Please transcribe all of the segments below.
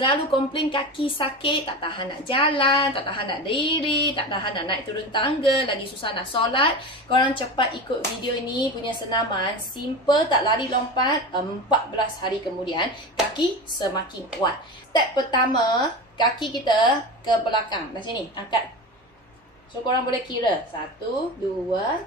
Selalu komplain kaki sakit, tak tahan nak jalan, tak tahan nak diri, tak tahan nak naik turun tangga, lagi susah nak solat. Korang cepat ikut video ini punya senaman. Simple, tak lari lompat. 14 hari kemudian, kaki semakin kuat. Step pertama, kaki kita ke belakang. Macam ni, angkat. So, korang boleh kira. 1, 2,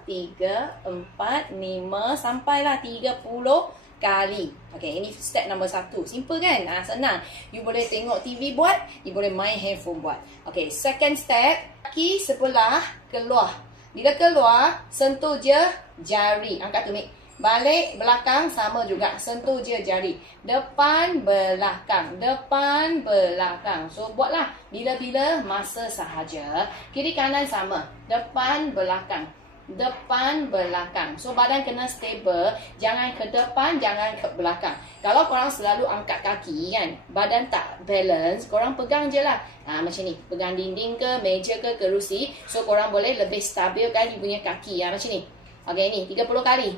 3, 4, 5, sampailah 30 kali. Okay, ini step nombor 1. Simple kan? Senang. You boleh tengok TV buat, you boleh main handphone buat. Okay, second step, kaki sebelah keluar. Bila keluar, sentuh je jari. Angkat tu, Mik. Balik, belakang, sama juga. Sentuh je jari. Depan, belakang. Depan, belakang. So, buatlah. Bila-bila masa sahaja. Kiri kanan sama. Depan, belakang. Depan, belakang. So, badan kena stable. Jangan ke depan, jangan ke belakang. Kalau korang selalu angkat kaki kan, badan tak balance, korang pegang je lah. Macam ni. Pegang dinding ke, meja ke, kerusi. So, korang boleh lebih stabilkan you punya kaki. Macam ni. Okay, ni 30 kali.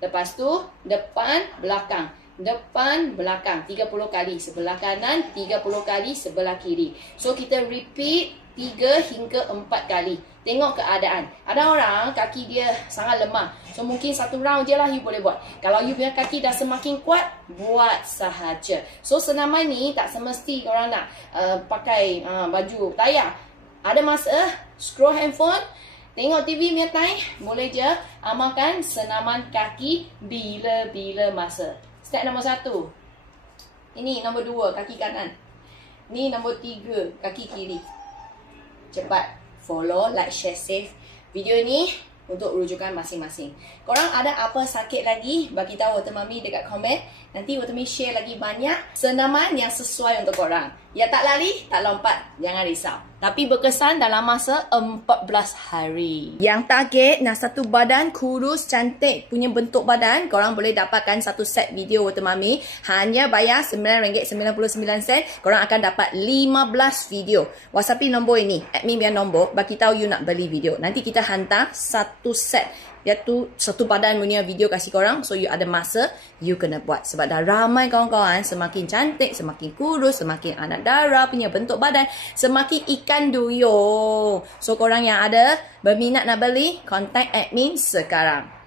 Lepas tu, depan, belakang. Depan, belakang. 30 kali. Sebelah kanan, 30 kali. Sebelah kiri. So, kita repeat 3 hingga 4 kali. Tengok keadaan. Ada orang kaki dia sangat lemah. So, mungkin 1 round je lah you boleh buat. Kalau you punya kaki dah semakin kuat, buat sahaja. So, senaman ni tak semesti korang nak pakai baju tayar. Ada masa, scroll handphone, tengok TV punya time, boleh je amalkan senaman kaki bila-bila masa. Step nombor 1. Ini nombor 2, kaki kanan. Ini nombor 3, kaki kiri. Cepat follow, like, share, save video ni untuk rujukan masing-masing. Korang ada apa sakit lagi, bagi tahu Water Mami dekat komen. Nanti Water Mami share lagi banyak senaman yang sesuai untuk korang. Ya, tak lari, tak lompat, jangan risau. Tapi berkesan dalam masa 14 hari. Yang target nak satu badan kurus, cantik punya bentuk badan, korang boleh dapatkan satu set video Water Mami. Hanya bayar RM9.99. Korang akan dapat 15 video. WhatsAppin nombor ini, admin biar nombor, bagi tahu you nak beli video. Nanti kita hantar satu set, iaitu satu badan punya video kasih korang. So, you ada masa, you kena buat. Sebab dah ramai kawan-kawan, semakin cantik, semakin kurus, semakin anak darah punya bentuk badan, semakin ikan duyung. So, korang yang ada berminat nak beli, contact admin sekarang.